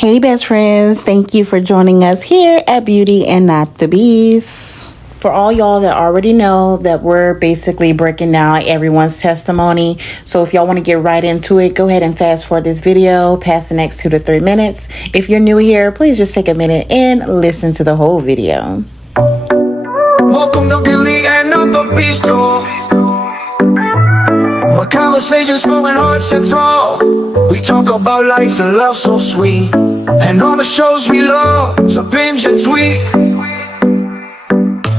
Hey best friends, thank you for joining us here at Beauty and Not the Beast. For all y'all that already know that we're basically breaking down everyone's testimony. So if y'all want to get right into it, go ahead and fast forward this video past the next 2 to 3 minutes. If you're new here, please just take a minute and listen to the whole video. Welcome to Beauty and Not the Beast, where conversations flowing hearts and throw. We talk about life and love so sweet, and all the shows we love to binge and tweet.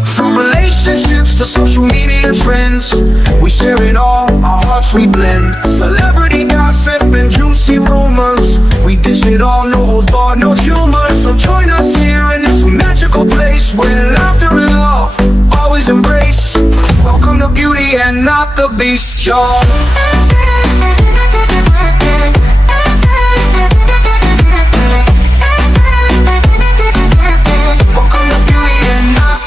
From relationships to social media trends, we share it all, our hearts we blend. Celebrity gossip and juicy rumors, we dish it all, no holds barred, no humor. So join us here in this magical place where laughter and love always embrace. Welcome to Beauty and Not the Beast, y'all.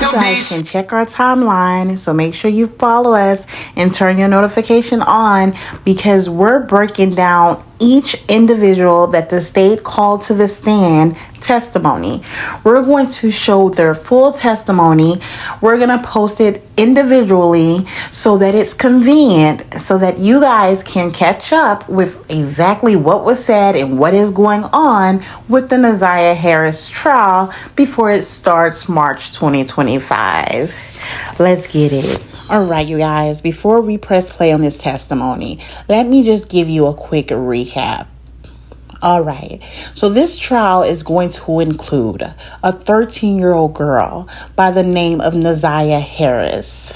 You guys can check our timeline, so make sure you follow us and turn your notification on, because we're breaking down each individual that the state called to the stand testimony. We're going to show their full testimony. We're going to post it individually so that it's convenient, so that you guys can catch up with exactly what was said and what is going on with the Ziyah Harris trial before it starts March 2025. Let's get it. All right, you guys, before we press play on this testimony, let me just give you a quick recap. All right, so this trial is going to include a 13-year-old girl by the name of Ziyah Harris,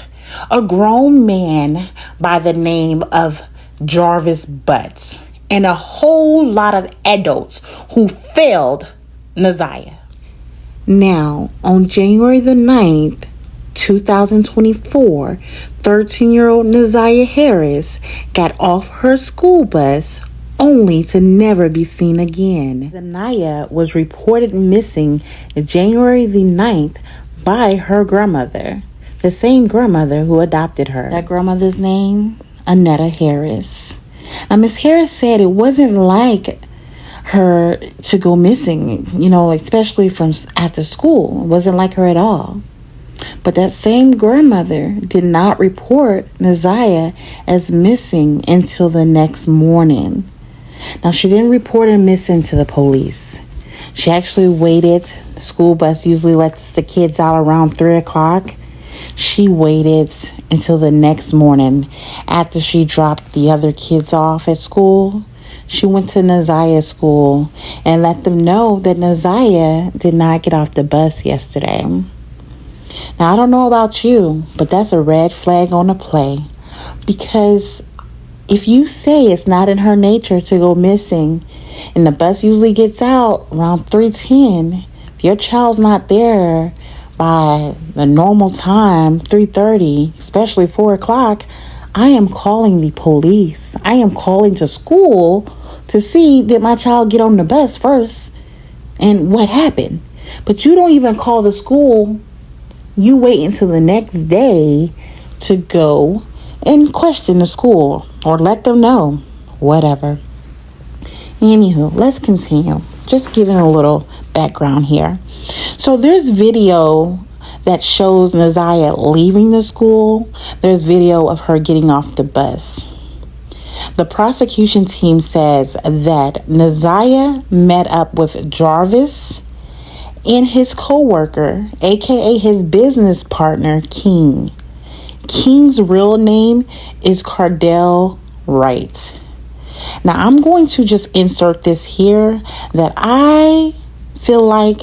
a grown man by the name of Jarvis Butts, and a whole lot of adults who failed Ziyah. Now, on January the 9th, 2024, 13-year-old Ziyah Harris got off her school bus only to never be seen again. Ziyah was reported missing January the 9th by her grandmother, the same grandmother who adopted her. That grandmother's name, Annetta Harris. Now, Miss Harris said it wasn't like her to go missing, especially from after school. It wasn't like her at all. But that same grandmother did not report Ziyah as missing until the next morning. Now, she didn't report her missing to the police. She actually waited. The school bus usually lets the kids out around 3 o'clock. She waited until the next morning after she dropped the other kids off at school. She went to Ziyah's school and let them know that Ziyah did not get off the bus yesterday. Now, I don't know about you, but that's a red flag on the play, because if you say it's not in her nature to go missing, and the bus usually gets out around 3:10, if your child's not there by the normal time, 3:30, especially 4 o'clock, I am calling the police. I am calling to school to see, did my child get on the bus first and what happened? But you don't even call the school. You wait until the next day to go and question the school or let them know. Whatever. Anywho, let's continue. Just giving a little background here. So there's video that shows Ziyah leaving the school. There's video of her getting off the bus. The prosecution team says that Ziyah met up with Jarvis and his co-worker, aka his business partner, King. King's real name is Cardell Wright. Now, I'm going to just insert this here that I feel like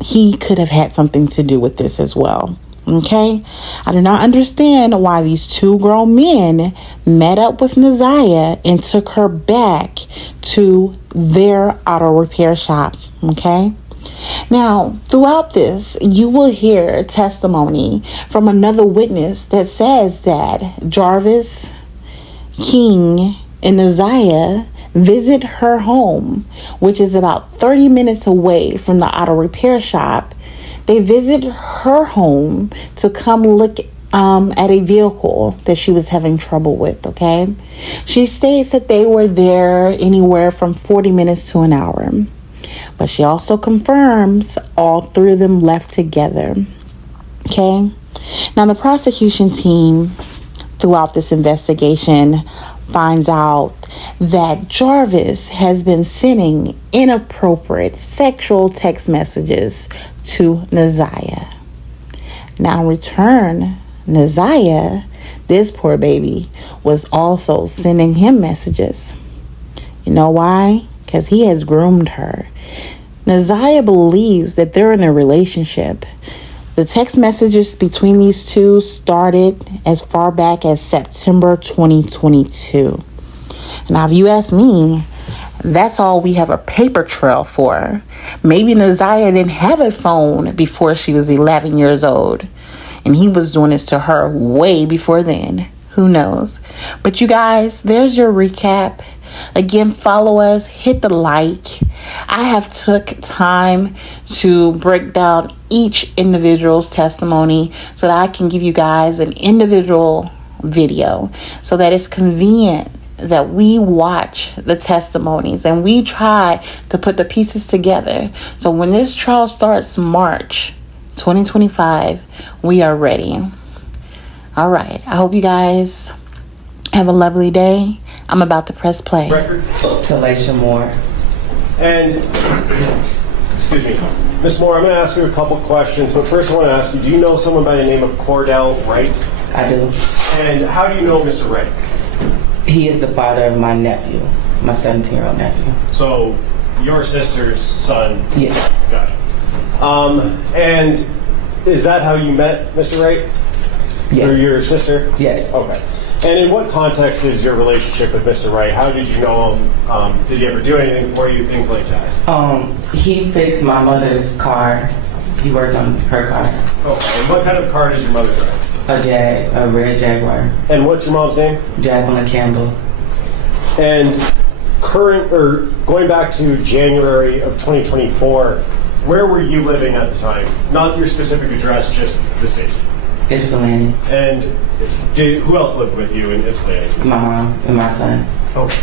he could have had something to do with this as well. Okay? I do not understand why these two grown men met up with Ziyah and took her back to their auto repair shop. Okay? Now, throughout this, you will hear testimony from another witness that says that Jarvis, King, and Ziyah visit her home, which is about 30 minutes away from the auto repair shop. They visit her home to come look at a vehicle that she was having trouble with, okay? She states that they were there anywhere from 40 minutes to an hour. But she also confirms all three of them left together. Okay? Now, the prosecution team throughout this investigation finds out that Jarvis has been sending inappropriate sexual text messages to Ziyah. Now, in return, Ziyah, this poor baby, was also sending him messages. You know why? Because he has groomed her. Ziyah believes that they're in a relationship. The text messages between these two started as far back as September 2022. Now, if you ask me, that's all we have a paper trail for. Maybe Ziyah didn't have a phone before she was 11 years old, and he was doing this to her way before then. Who knows? But you guys, there's your recap. Again, follow us, hit the like. I have took time to break down each individual's testimony so that I can give you guys an individual video so that it's convenient that we watch the testimonies and we try to put the pieces together. So when this trial starts March 2025, we are ready. All right. I hope you guys have a lovely day. I'm about to press play. Talasha Moore. And, excuse me, Ms. Moore, I'm going to ask you a couple questions, but first I want to ask you, do you know someone by the name of Cordell Wright? I do. And how do you know Mr. Wright? He is the father of my nephew, my 17-year-old nephew. So, your sister's son? Yes. Gotcha. And is that how you met Mr. Wright? Yeah. Or your sister? Yes. Okay. And in what context is your relationship with Mr. Wright? How did you know him? Did he ever do anything for you? Things like that? He fixed my mother's car. He worked on her car. Okay. And what kind of car does your mother drive? A red Jaguar. And what's your mom's name? Jacqueline Campbell. And going back to January of 2024, where were you living at the time? Not your specific address, just the city. Ypsilanti. And who else lived with you in Ypsilanti? My mom and my son. Okay.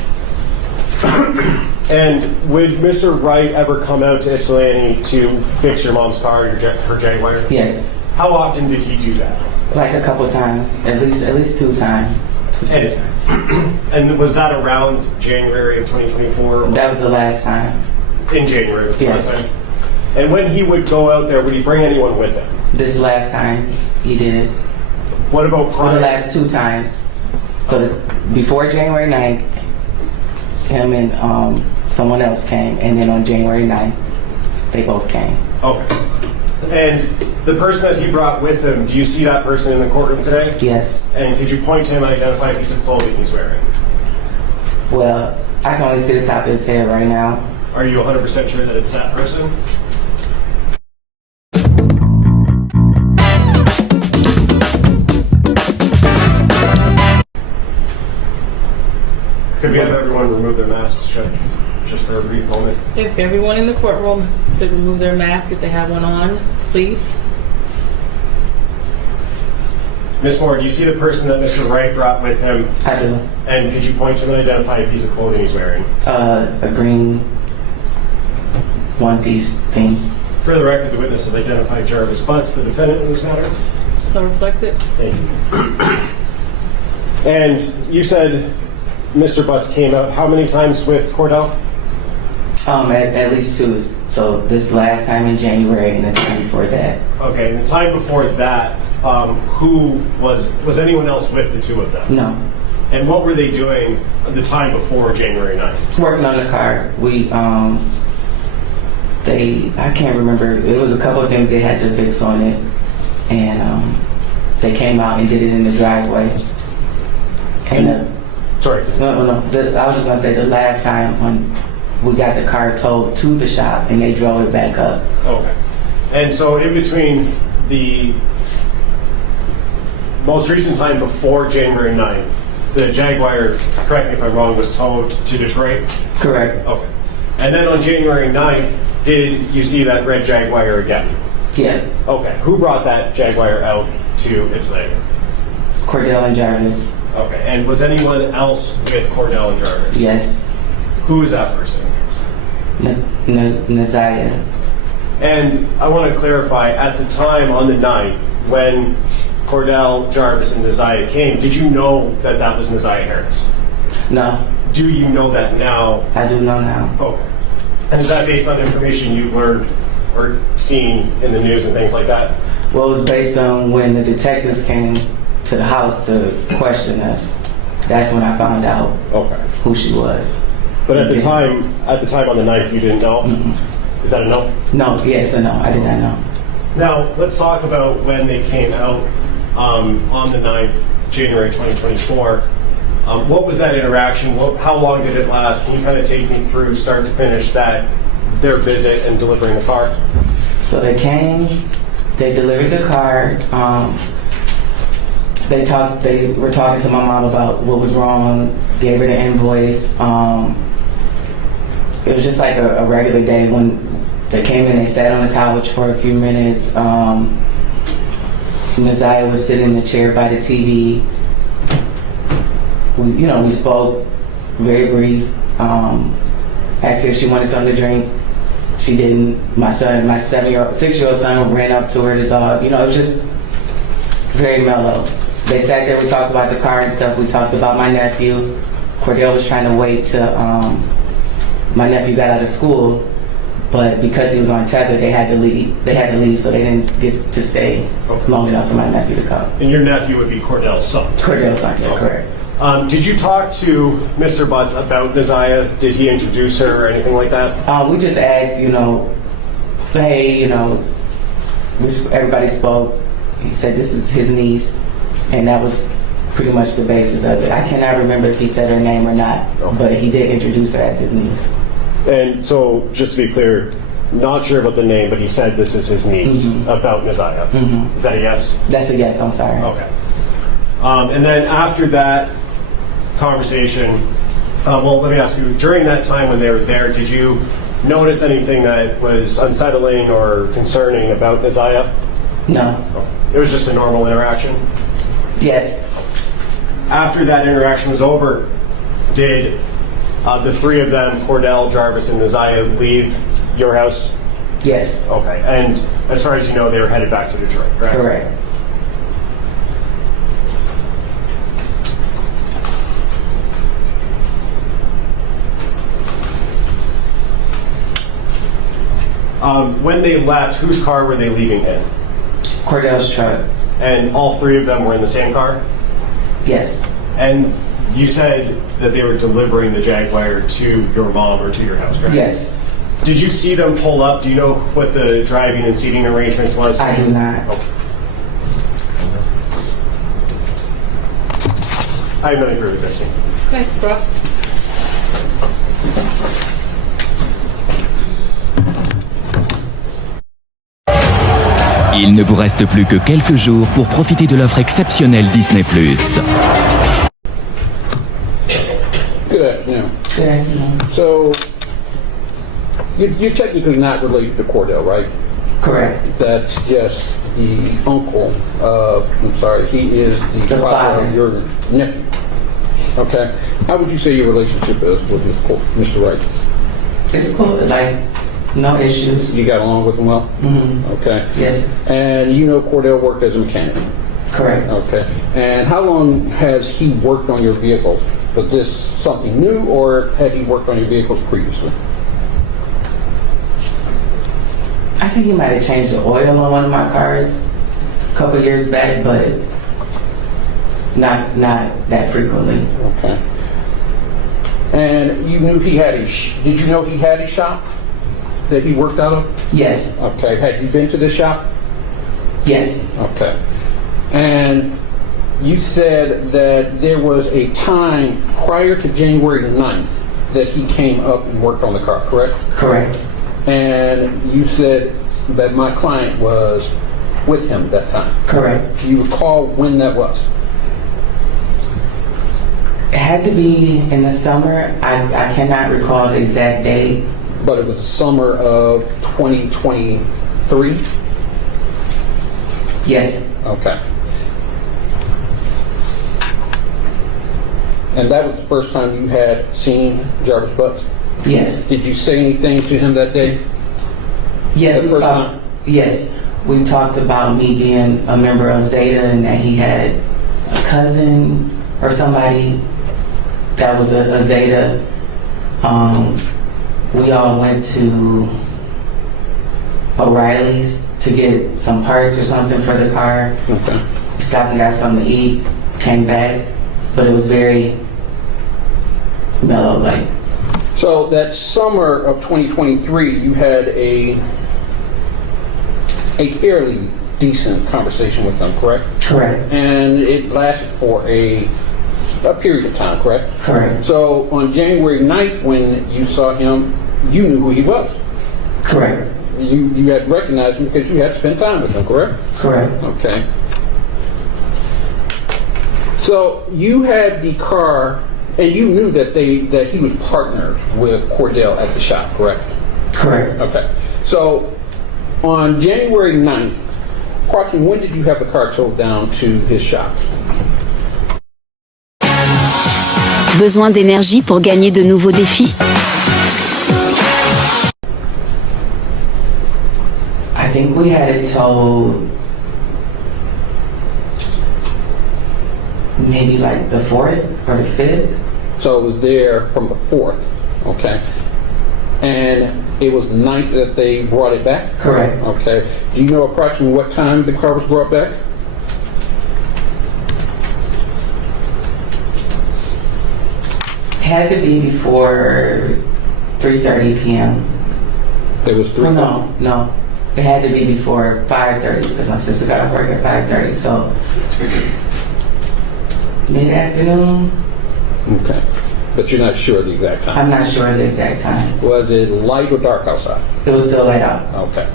And would Mr. Wright ever come out to Ypsilanti to fix your mom's car, her Jaguar? Yes. How often did he do that? Like a couple times, at least 2 times. And was that around January of 2024? That was the last time. In January was the Yes. last time? And when he would go out there, would he bring anyone with him? This last time he did. What about For prior? the last 2 times. So before January 9th, him and someone else came, and then on January 9th, they both came. Okay. And the person that he brought with him, do you see that person in the courtroom today? Yes. And could you point to him and identify a piece of clothing he's wearing? Well, I can only see the top of his head right now. Are you 100% sure that it's that person? Could we have everyone remove their masks, Judge, just for a brief moment? If everyone in the courtroom could remove their mask if they have one on, please. Ms. Moore, do you see the person that Mr. Wright brought with him? I do. And could you point to him and identify a piece of clothing he's wearing? A green one-piece thing. For the record, the witness has identified Jarvis Butts, the defendant in this matter. So reflected. Thank you. And you said Mr. Butts came out how many times with Cordell? At least 2. So this last time in January and the time before that. Okay, and the time before that, who was anyone else with the 2 of them? No. And what were they doing the time before January 9th? Working on the car. I can't remember. It was a couple of things they had to fix on it. And they came out and did it in the driveway. Sorry. No. I was just going to say the last time when we got the car towed to the shop and they drove it back up. Okay. And so in between the most recent time before January 9th, the Jaguar, correct me if I'm wrong, was towed to Detroit? Correct. Okay. And then on January 9th, did you see that red Jaguar again? Yeah. Okay. Who brought that Jaguar out to Ypsilanti? Cordell and Jarvis. Okay. And was anyone else with Cordell and Jarvis? Yes. Who is that person? Ziyah. And I want to clarify, at the time on the 9th, when Cordell, Jarvis, and Ziyah came, did you know that that was Ziyah Harris? No, Do you know that now? I do know now. Okay. And is that based on information you've learned or seen in the news and things like that? Well, it was based on when the detectives came to the house to question us. That's when I found out who she was. But at the time on the 9th, you didn't know? Mm-mm. Is that a no? No, yes or no, I did not know. Now, let's talk about when they came out on the 9th, January 2024. What was that interaction? How long did it last? Can you kind of take me through, start to finish, their visit and delivering the car? So they came, they delivered the car. They were talking to my mom about what was wrong, gave her the invoice. It was just like a regular day. When they came in, they sat on the couch for a few minutes. Ziyah was sitting in the chair by the TV. We spoke, very brief. Asked her if she wanted something to drink. She didn't. My 6-year-old son ran up to her, the dog. It was just very mellow. They sat there, we talked about the car and stuff. We talked about my nephew. Cordell was trying to wait till my nephew got out of school, but because he was on tether, they had to leave, so they didn't get to stay long enough for my nephew to come. And your nephew would be Cordell's son? Cordell's son, yeah, correct. Did you talk to Mr. Butts about Ziyah? Did he introduce her or anything like that? We just asked, hey, everybody spoke. He said this is his niece, and that was pretty much the basis of it. I cannot remember if he said her name or not, but he did introduce her as his niece. And so, just to be clear, not sure about the name, but he said this is his niece, about Ziyah. Mm-hmm. Is that a yes? That's a yes, I'm sorry. Okay. And then after that conversation, let me ask you, during that time when they were there, did you notice anything that was unsettling or concerning about Ziyah? No. It was just a normal interaction? Yes. After that interaction was over, did the three of them, Cordell, Jarvis, and Ziyah, leave your house? Yes. Okay. And as far as you know, they were headed back to Detroit, correct? Correct. When they left, whose car were they leaving in? Cordell's truck. And all three of them were in the same car? Yes. And you said that they were delivering the Jaguar to your mom or to your house, right? Yes. Did you see them pull up? Do you know what the driving and seating arrangements was? I do not. Okay. I have nothing further to say. Okay, Ross. Il ne vous reste plus que quelques jours pour profiter de l'offre exceptionnelle Disney+. Good afternoon. Good afternoon. So, you're technically not related to Cordell, right? Correct. That's just the uncle of, he is the father of your nephew. Okay. How would you say your relationship is with Mr. Wright? It's cool. Like, no issues. You got along with him well? Mm-hmm. Okay. Yes. And you know Cordell worked as a mechanic? Correct. Okay. And how long has he worked on your vehicles? Was this something new, or had he worked on your vehicles previously? I think he might have changed the oil on one of my cars a couple years back, but not that frequently. Okay. And you knew he had did you know he had a shop that he worked out of? Yes. Okay. Had you been to the shop? Yes. Okay. And you said that there was a time prior to January 9th that he came up and worked on the car, correct? Correct. And you said that my client was with him at that time. Correct. Do you recall when that was? It had to be in the summer. I cannot recall the exact date. But it was the summer of 2023? Yes. Okay. And that was the first time you had seen Jarvis Butts? Yes. Did you say anything to him that day? Yes, The we first talked. time? Yes, we talked about me being a member of Zeta and that he had a cousin or somebody that was a Zeta. We all went to O'Reilly's to get some parts or something for the car. Okay. Stopped and got something to eat. Came back, but it was very mellow, like. So that summer of 2023, you had a fairly decent conversation with them, correct? Correct. And it lasted for a period of time, correct? Correct. So on January 9th, when you saw him, you knew who he was. Correct. You had recognized him because you had spent time with him, correct? Correct. Okay. So you had the car, and you knew that he was partnered with Cordell at the shop, correct? Correct. Okay. So on January 9th, approximately when did you have the car towed down to his shop? Besoin d'énergie pour gagner de nouveaux défis? I think we had it towed maybe like the 4th or the 5th. So it was there from the 4th, okay? And it was the 9th that they brought it back? Correct. Okay. Do you know approximately what time the car was brought back? Had to be before 3:30 p.m. It was 3 No. It had to be before 5:30 because my sister got off work at 5:30. So mid-afternoon. Okay. But you're not sure the exact time? I'm not sure the exact time. Was it light or dark outside? It was still light out. Okay.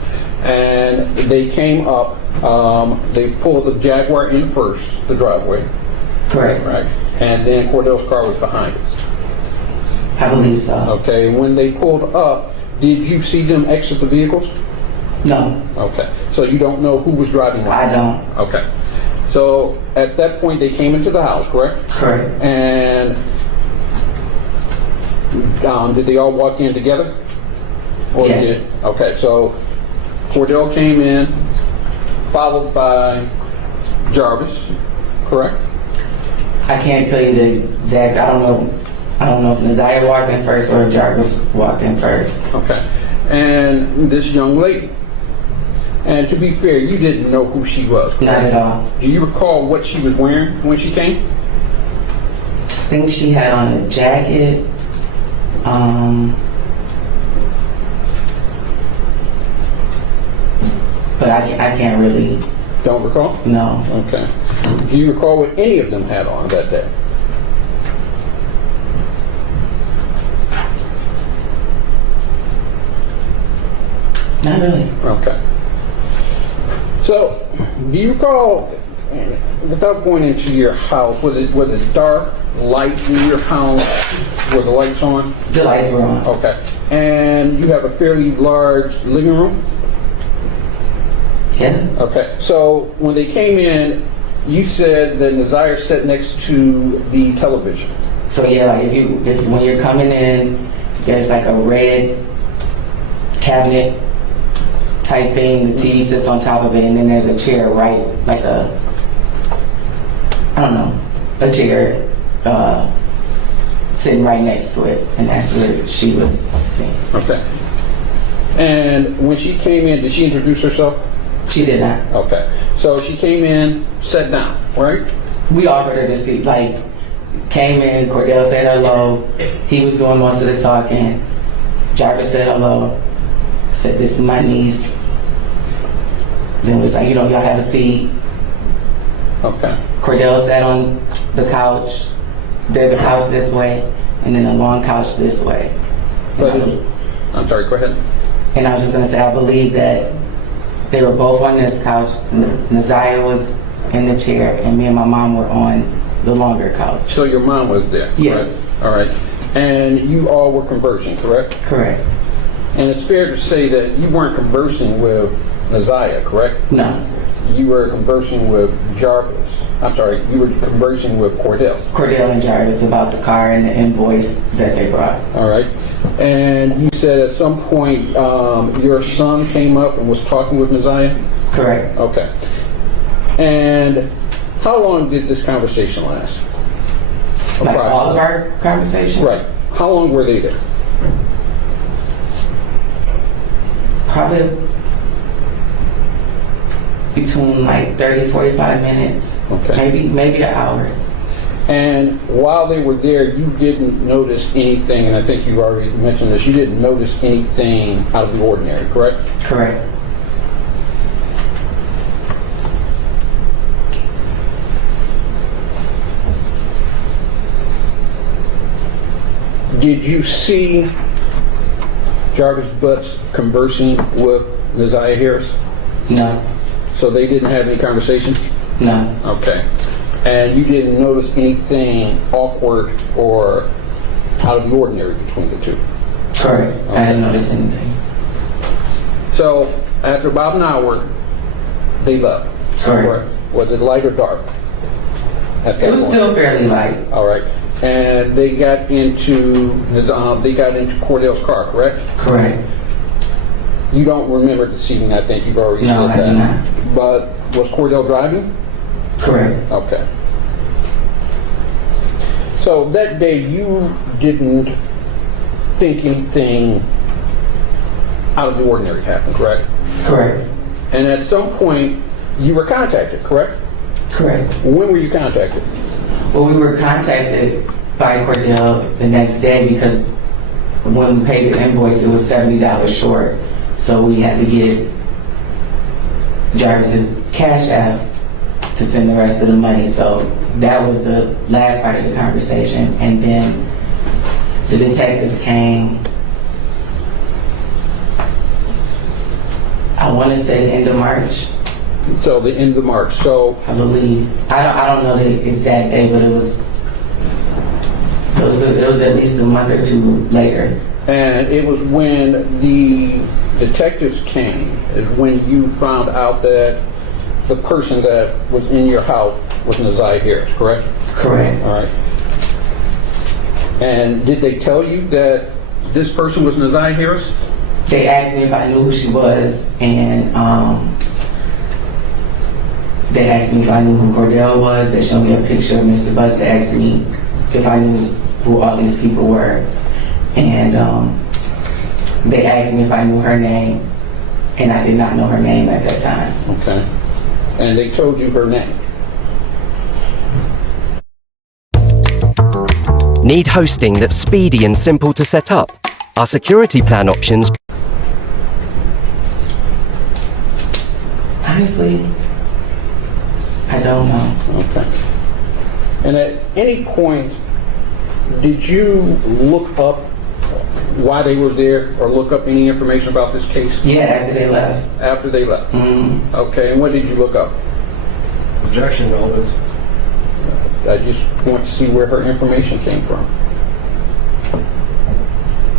And they came up, they pulled the Jaguar in first, the driveway, Correct. right? And then Cordell's car was behind it. I believe so. Okay. When they pulled up, did you see them exit the vehicles? No, Okay. So you don't know who was driving what? I don't. Okay. So at that point, they came into the house, correct? Correct. And did they all walk in together? Or Yes. Okay, so Cordell came in, followed by Jarvis, correct? I can't tell you the exact. I don't know if Ziyah walked in first or Jarvis walked in first. Okay. And this young lady. And to be fair, you didn't know who she was, correct? Not at all. Do you recall what she was wearing when she came? I think she had on a jacket. But I can't really. Don't recall? No. Okay. Do you recall what any of them had on that day? Not really. Okay. So, do you recall, without going into your house, was it dark, light in your house? Were the lights on? The lights were on. Okay. And you have a fairly large living room? Yeah. Okay. So, when they came in, you said that Ziyah sat next to the television. So yeah, like if when you're coming in, there's like a red cabinet type thing. The TV sits on top of it, and then there's a chair right, like a chair sitting right next to it, and that's where she was sitting. Okay. And when she came in, did she introduce herself? She did not. Okay. So she came in, sat down, right? We offered her to see, like, came in, Cordell said hello. He was doing most of the talking. Jarvis said hello. Said, this is my niece. Then was like, y'all have a seat. Okay. Cordell sat on the couch. There's a couch this way, and then a long couch this way. I'm sorry, go ahead. And I was just going to say, I believe that they were both on this couch. Ziyah was in the chair, and me and my mom were on the longer couch. So your mom was there? Yeah. Correct? All right. And you all were conversing, correct? Correct. And it's fair to say that you weren't conversing with Ziyah, correct? No. You were conversing with Jarvis. I'm sorry, you were conversing with Cordell. Cordell and Jarvis about the car and the invoice that they brought. All right. And you said at some point your son came up and was talking with Ziyah? Correct. Okay. And how long did this conversation last? Like all of our conversation? Right. How long were they there? Probably between like 30, 45 minutes. Okay. Maybe an hour. And while they were there, you didn't notice anything, and I think you already mentioned this, you didn't notice anything out of the ordinary, correct? Correct. Did you see Jarvis Butts conversing with Ziyah Harris? No. So they didn't have any conversation? No. Okay. And you didn't notice anything awkward or out of the ordinary between the two? Correct. Okay. I didn't notice anything. So after about an hour, they left? Correct. Was it light or dark? At that It was point? still fairly light. All right. And they got into Cordell's car, correct? Correct. You don't remember the seating, I think you've already No, said I that. do not. But was Cordell driving? Correct. Okay. So that day you didn't think anything out of the ordinary happened, correct? Correct. And at some point you were contacted, correct? Correct. When were you contacted? Well, we were contacted by Cordell the next day because when we paid the invoice, it was $70 short. So we had to get Jarvis's Cash App to send the rest of the money. So that was the last part of the conversation. And then the detectives came, I want to say the end of March. So the end of March. So I believe. I don't know the exact day, but it was at least a month or two later. and it was when the detectives came is when you found out that the person that was in your house was Ziyah Harris, correct? Correct. All right. And did they tell you that this person was Ziyah Harris? They asked me if I knew who she was, and they asked me if I knew who Cordell was. They showed me a picture of Mr. Butts. They asked me if I knew who all these people were, and they asked me if I knew her name, and I did not know her name at that time. Okay. And they told you her name? Need hosting that's speedy and simple to set up? Our security plan options. Honestly, I don't know. Okay. And at any point, did you look up why they were there or look up any information about this case? Yeah, after they left. After they left? Mm-hmm. Okay, and what did you look up? Objection, relevance. I just want to see where her information came from.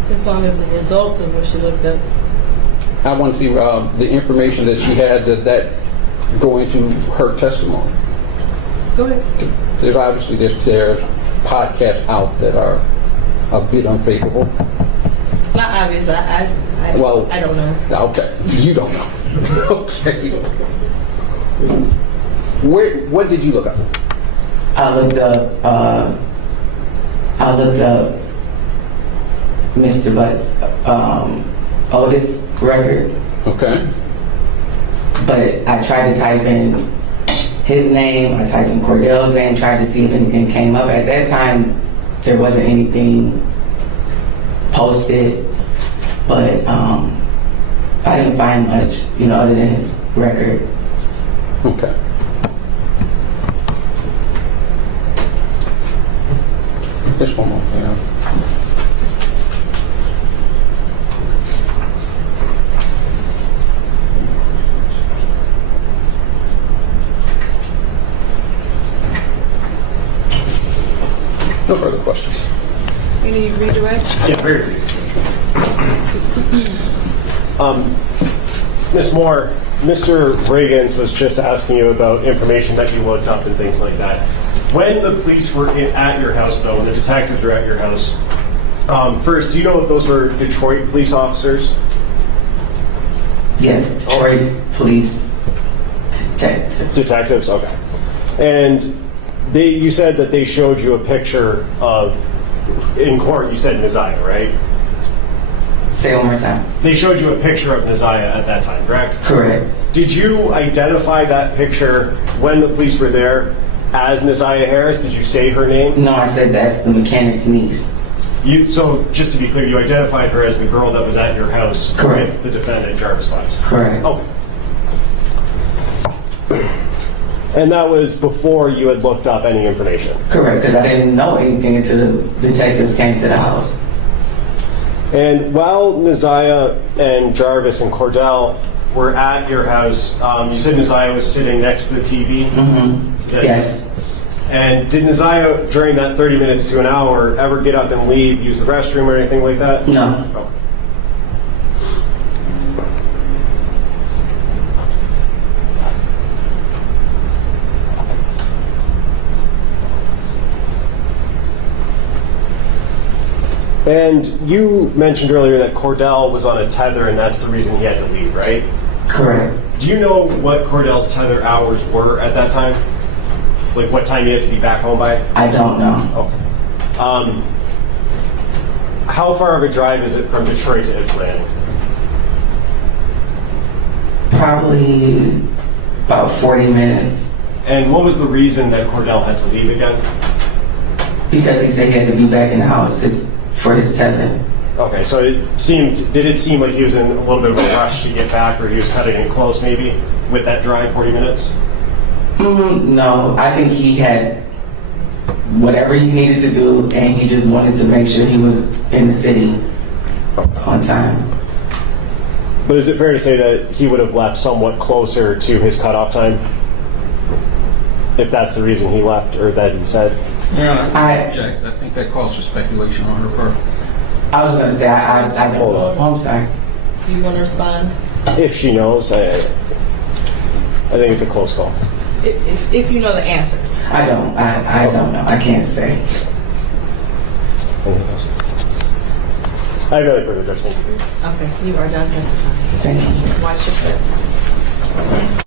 As long as the results of what she looked up. I want to see the information that she had that go into her testimony. Go ahead. There's obviously there's podcasts out that are a bit unfavorable. It's not obvious. I don't know. Okay, you don't know. Okay. What did you look up? I looked up Mr. Butt's oldest record. Okay. But I tried to type in his name, I typed in Cordell's name, tried to see if anything came up. At that time, there wasn't anything posted, but I didn't find much, other than his record. Okay. Just one more thing. No further questions. You need redirect? Yeah, very brief. Ms. Moore, Mr. Reagans was just asking you about information that you looked up and things like that. When the police were at your house, though, when the detectives were at your house, First, do you know if those were Detroit police officers? Yes, Detroit police Detectives, okay. And you said that they showed you a picture of, in court, you said Ziyah, right? Say it one more time. They showed you a picture of Ziyah at that time, correct? Correct. Did you identify that picture when the police were there as Ziyah Harris? Did you say her name? No, I said that's the mechanic's niece. So, just to be clear, you identified her as the girl that was at your house Correct. with the defendant, Jarvis Wise? Correct. Oh. And that was before you had looked up any information? Correct, because I didn't know anything until the detectives came to the house. And while Ziyah and Jarvis and Cordell were at your house, you said Ziyah was sitting next to the TV? Mm-hmm. Yes. And did Ziyah, during that 30 minutes to an hour, ever get up and leave, use the restroom or anything like that? No. Oh. And you mentioned earlier that Cordell was on a tether and that's the reason he had to leave, right? Correct. Do you know what Cordell's tether hours were at that time? Like what time he had to be back home by? I don't know. Okay. How far of a drive is it from Detroit to Ypsilanti? Probably about 40 minutes. And what was the reason that Cordell had to leave again? Because he said he had to be back in the house for his tether. Okay, so did it seem like he was in a little bit of a rush to get back, or he was cutting it close maybe with that drive, 40 minutes? No, I think he had whatever he needed to do, and he just wanted to make sure he was in the city on time. But is it fair to say that he would have left somewhat closer to his cutoff time? If that's the reason he left, or that he said? Yeah, I think that calls for speculation on her part. I was going to say, I don't know. Oh, I'm sorry. Do you want to respond? If she knows, I think it's a close call. If you know the answer. I don't. I don't know. I can't say. I have no further questions. Okay, you are done testifying. Thank you. Watch your step.